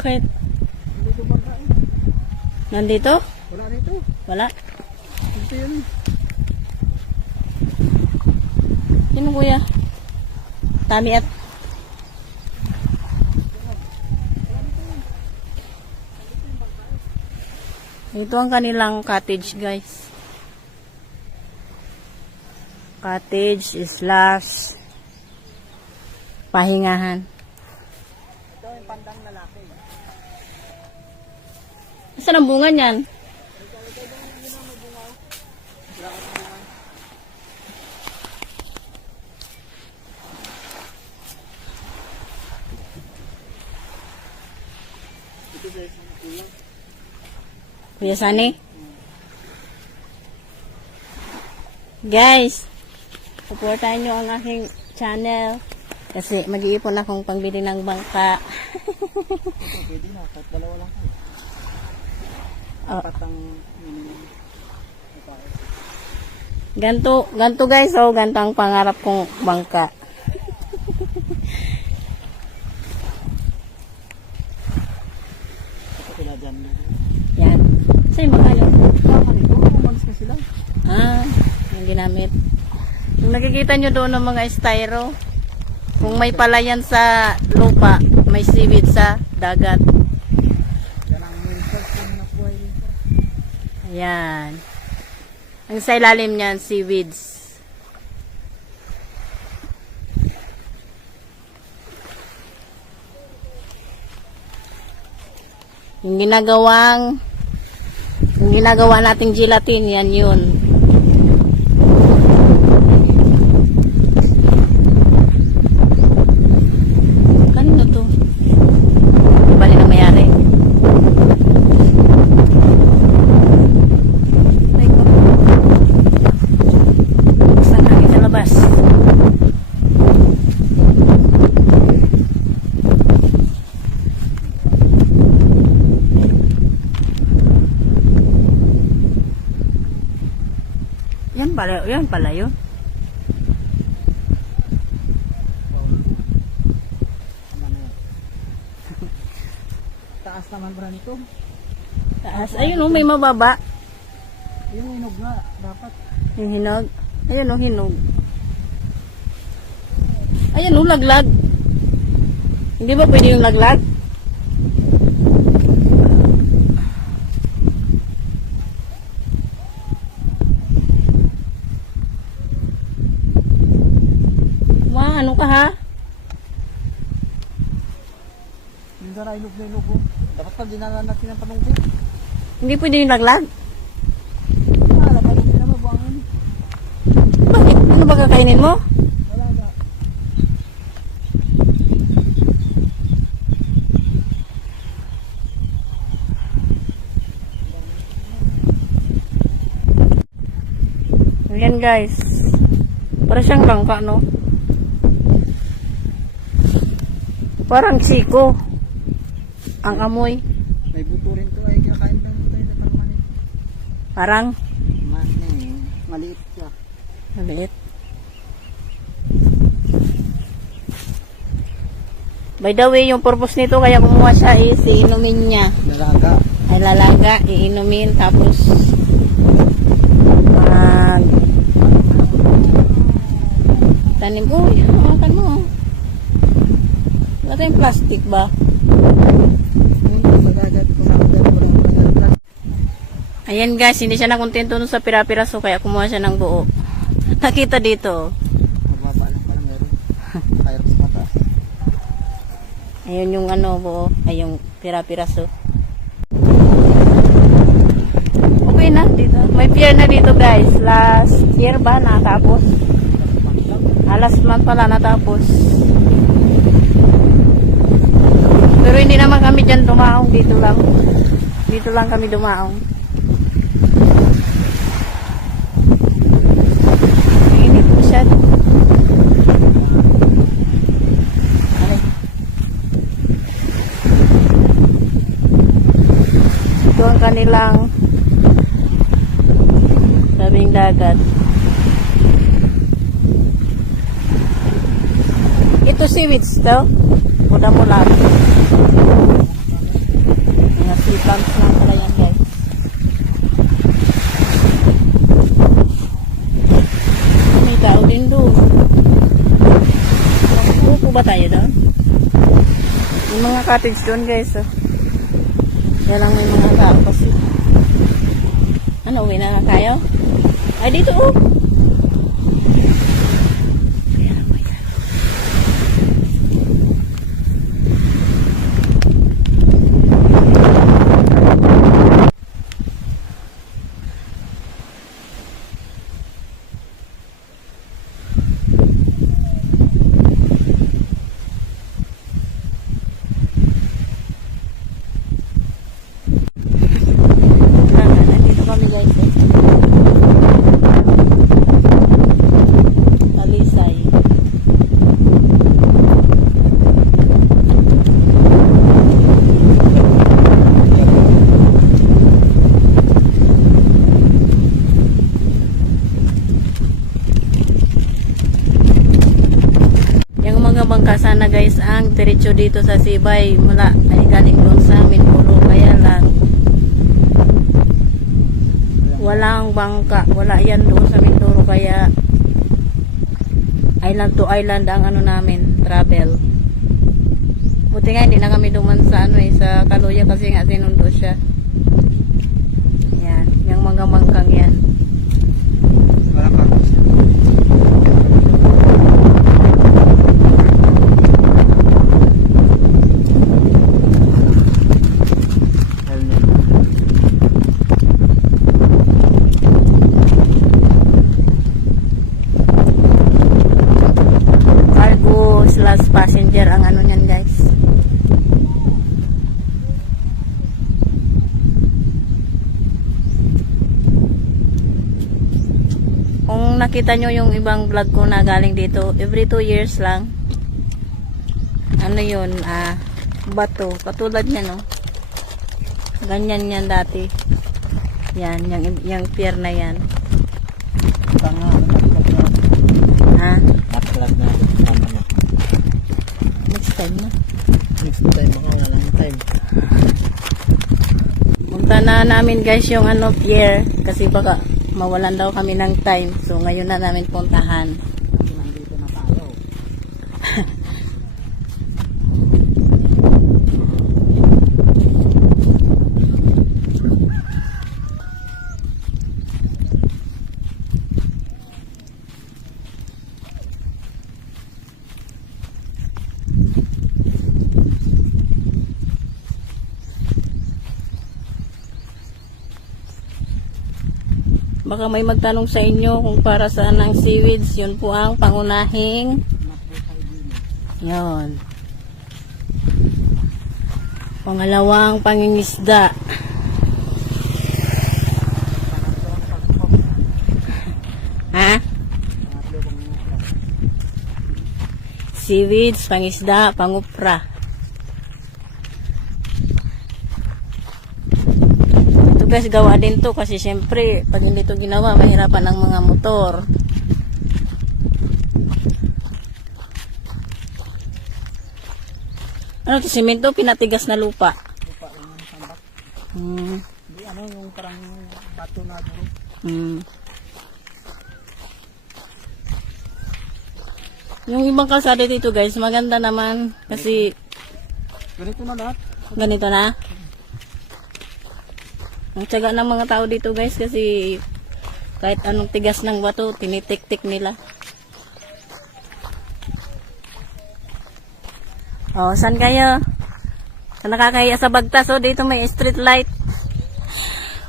Bakit? Dito bangka eh. Nandito? Wala dito. Wala. Dito yun. Sino kuya? Tami at... Ito ang kanilang cottage, guys. Cottage slash pahingahan. Ito yung pandang lalaki. Saan ang bunga niyan? Ito guys, kulang. Kuya Sani? Guys, supportahan nyo ang aking channel. Kasi mag-iipon akong pangbili ng bangka. Ito pwede na, kahit dalawa lang po. Oh. Apat ang minimum. Ganto guys, oh, ganto ang pangarap kong bangka. Ito sila dyan. Yan. Sa'yo mga yun. Tama nito, umalis na sila. Ah, yung ginamit. Yung nakikita nyo doon ng mga styro, kung may palayan sa lupa, may seaweed sa dagat. Yan ang main source ng hanap buhay dito. Ayan. Ang sa ilalim niyan, seaweeds. Yung ginagawa nating gelatin, yan yun. Kanino to? Bali na mayari. Saan natin sa labas? Yan pala yun. Ano na yan? Taas naman ba nito? Taas. Ayun oh, may mababa. Yung inog nga, dapat. Yung hinog. Ayun oh, hinog. Ayun oh, laglag. Hindi ba pwede yung laglag? Ano ka ha? Yung dara inog na inog oh. Dapat pag dinala natin ang panungkit. Hindi pwede yung laglag? Labanog din naman buangin. Bakit? Ano ba kakainin mo? Wala na. Ayan guys. Para siyang langka, no? Parang siko. Ang amoy. May buto rin to ay kakain lang ito ay dapat manit. Parang Maliit siya. maliit. By the way, yung purpose nito kaya kumuha siya is iinumin niya. Lalaga. Ay lalaga, iinumin tapos mag tanim. Uy, hawakan mo. Wala tayong plastic ba? Ayan guys, hindi siya nakontento nun sa pira-piraso kaya kumuha siya ng buo. Nakita dito. Mababa lang pala meron. Kaya sa mataas. Ayun yung ano buo, ay yung pira-piraso. Okay na dito. May pier na dito guys. Last year ba natapos? Last month pala natapos. Pero hindi naman kami dyan dumaong. Dito lang. Dito lang kami dumaong. Mainit po siya. Ito ang kanilang tabing dagat. Ito seaweeds to. Mula-mula. sea plants lang pala yan guys. May tao din doon. Upo ba tayo doon? Yung mga cottage doon guys. Oh. Kaya lang may mga tao kasi. Ano, uwi na nga tayo? Ay, dito oh. Kaya lang may tao. Nandito kami guys eh. Talisay. Yung mga bangka sana guys ang diretso dito sa Sibay mula ay galing doon sa Mindoro, kaya lang walang bangka, wala yan doon sa Mindoro, kaya island to island ang ano namin, travel. Buti nga hindi na kami duman sa ano eh, sa Kaluya kasi nga sinundo siya. Yan, yung mga bangkang yan. Parang kakos. Helmet. Cargo slash passenger ang ano niyan guys. Kung nakita nyo yung ibang vlog ko na galing dito, every 2 years lang. Ano yun, bato. Katulad niya no. Ganyan yan dati. Yan, yung pier na yan. Tanga, nakalag na. Ha? Nakalag na. Tama na. Next time na. Next time, baka nga lang time. Punta na namin guys yung ano, pier. Kasi baka mawalan daw kami ng time. So ngayon na namin puntahan. Nandito na tayo. Baka may magtanong sa inyo kung para saan ang seaweeds. Yun po ang pangunahing. Yun. Pangalawang pangingisda. Ha? Seaweeds, pangisda, pangupra. Ito guys, gawa din to kasi syempre pag hindi to ginawa, mahirapan ang mga motor. Ano to, simento, pinatigas na lupa. Lupa yung tambak. Hmm. Hindi, ano yung parang bato na duro. Hmm. Yung ibang kalsada dito guys, maganda naman kasi Ganito na lahat. ganito na. Ang tiyaga ng mga tao dito guys kasi kahit anong tigas ng bato, tinitik-tik nila. Oh, saan kayo? Saan nakakaya sa Bagtas? Oh, dito may street light.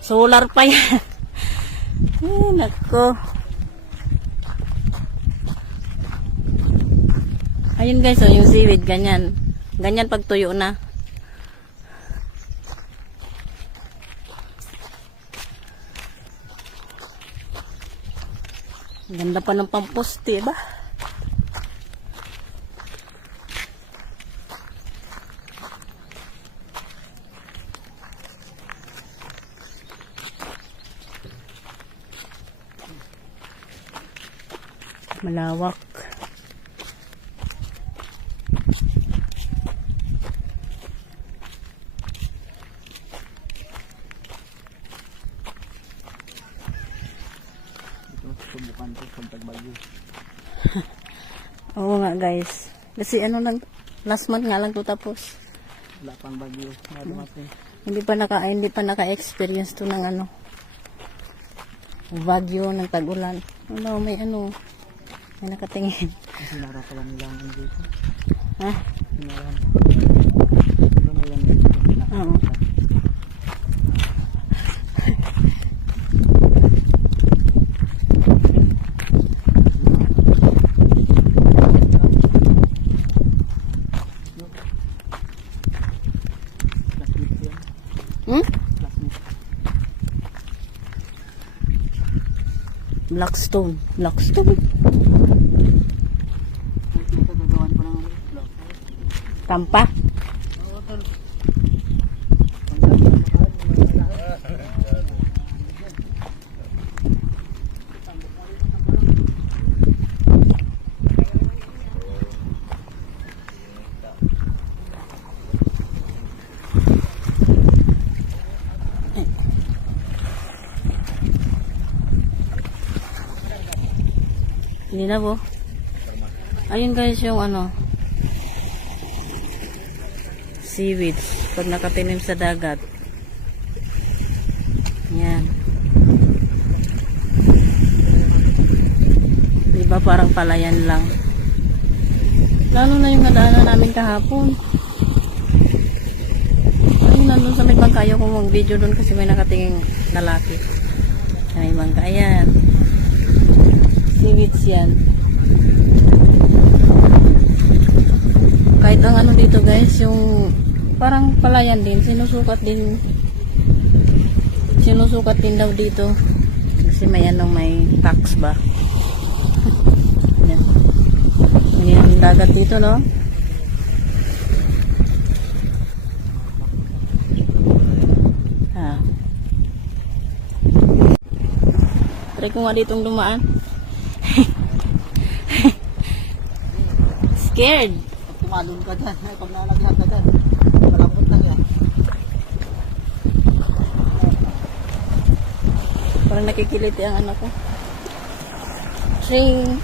Solar pa yan. Ay, nako. Ayun guys, oh, yung seaweed, ganyan. Ganyan pag tuyo na. Ganda pa ng pamposte, ba? Malawak. Subukan ko pag tagbagyo. Oo nga guys. Kasi ano lang, last month nga lang to tapos. Wala pang bagyo na dumating. Hindi pa naka-experience to ng ano. Bagyo ng tag-ulan. Ano, may nakatingin. Sinara pala nila ang ano dito. Ha? Sinara. Ano na yan dito? Oo. Plastic yan. Hmm? Plastic. Blackstone. Blackstone? Ito gagawan pa ng block. Tampa? Oo, tol. Hindi na po. Ayun guys yung seaweeds. Pag nakatinim sa dagat. Yan. Diba parang palayan lang. Lalo na yung nadaanan namin kahapon. Ayun, nandun sa may bangka. Ayaw ko mag-video dun kasi may nakatingin lalaki. Sa may bangka. Ayan. Seaweeds yan. Kahit ang ano dito guys, yung parang palayan din, sinusukat din daw dito. Kasi may may tax ba? Yan. Yan yung dagat dito, no? Try ko nga ditong dumaan. Scared. Pag tumalon ka dyan, pag nalagyan ka dyan, malambot lang yan. Parang nakikiliti ang anak ko. Train.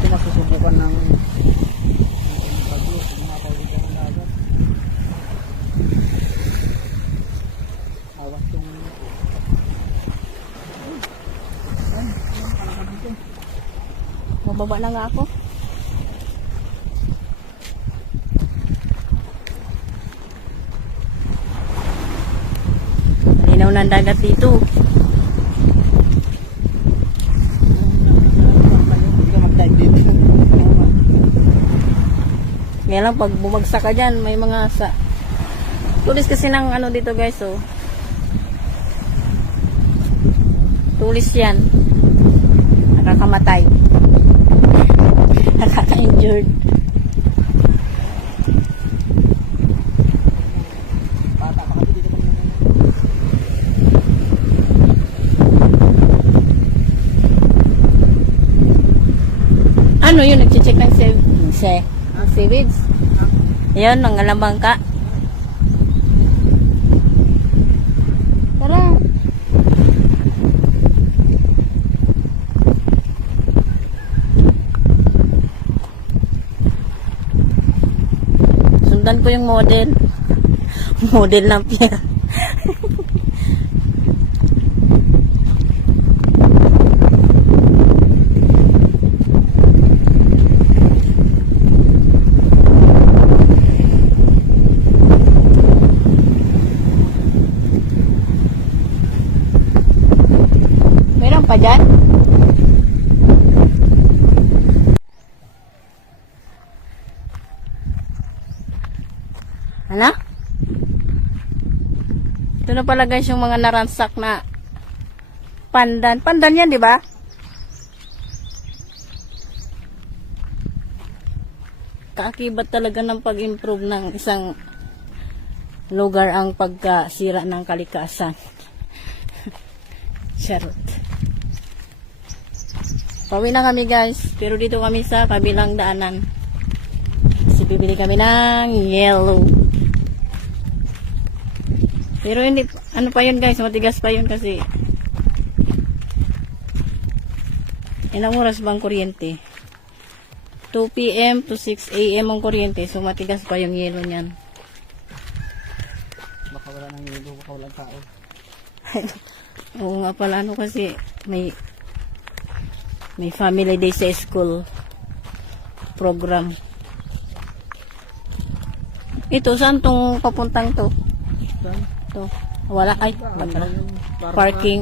Pinasusubukan ng bagyo, sumapaw dito ng dagat. Awas yung Mababa na nga ako. Malinaw na ang dagat dito. hindi ka mag-dive dito. Kaya lang pag bumagsak ka dyan, may mga tulis kasi ng dito guys, oh. Tulis yan. Nakakamatay. Nakaka-injured. Bata pa kasi dito kami. Ano yun? Nag-check ng seaweeds? Ayun, ng alambang ka. Tara. Sundan ko yung model. Model ng piya. Meron pa dyan? Ano? Ito na pala guys yung mga naransak na pandan. Pandan yan, di ba? Kaakibat talaga ng pag-improve ng isang lugar ang pagkasira ng kalikasan. Charot. Pauwi na kami guys. Pero dito kami sa kabilang daanan. Kasi bibili kami ng yellow. Pero hindi, ano pa yun guys, matigas pa yun kasi Ilang oras bang kuryente? 2 p.m. to 6 a.m. ang kuryente. So, matigas pa yung yelo niyan. Baka wala nang yelo, baka walang tao. Oo nga pala, ano kasi may family day sa school program. Ito, saan tong papuntang to? Saan? To. Wala, ay, Ano wala. yung Parking.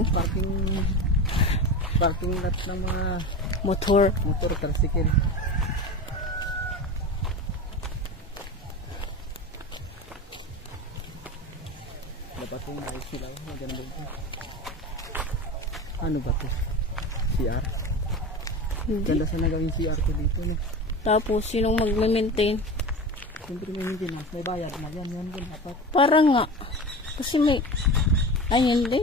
Parking lot ng mga Motor. motor, tricycle. Dapat yung naayos sila. Maganda ito. Ano ba ito? CR? Hindi. Ganda sana gawin CR ko dito. No? Tapos, sinong mag-maintain? Siyempre may maintenance, may bayad na yan. Yan din dapat. Parang nga. Kasi may, ay hindi.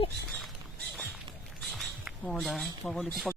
Oo, dahil. Ako dito pag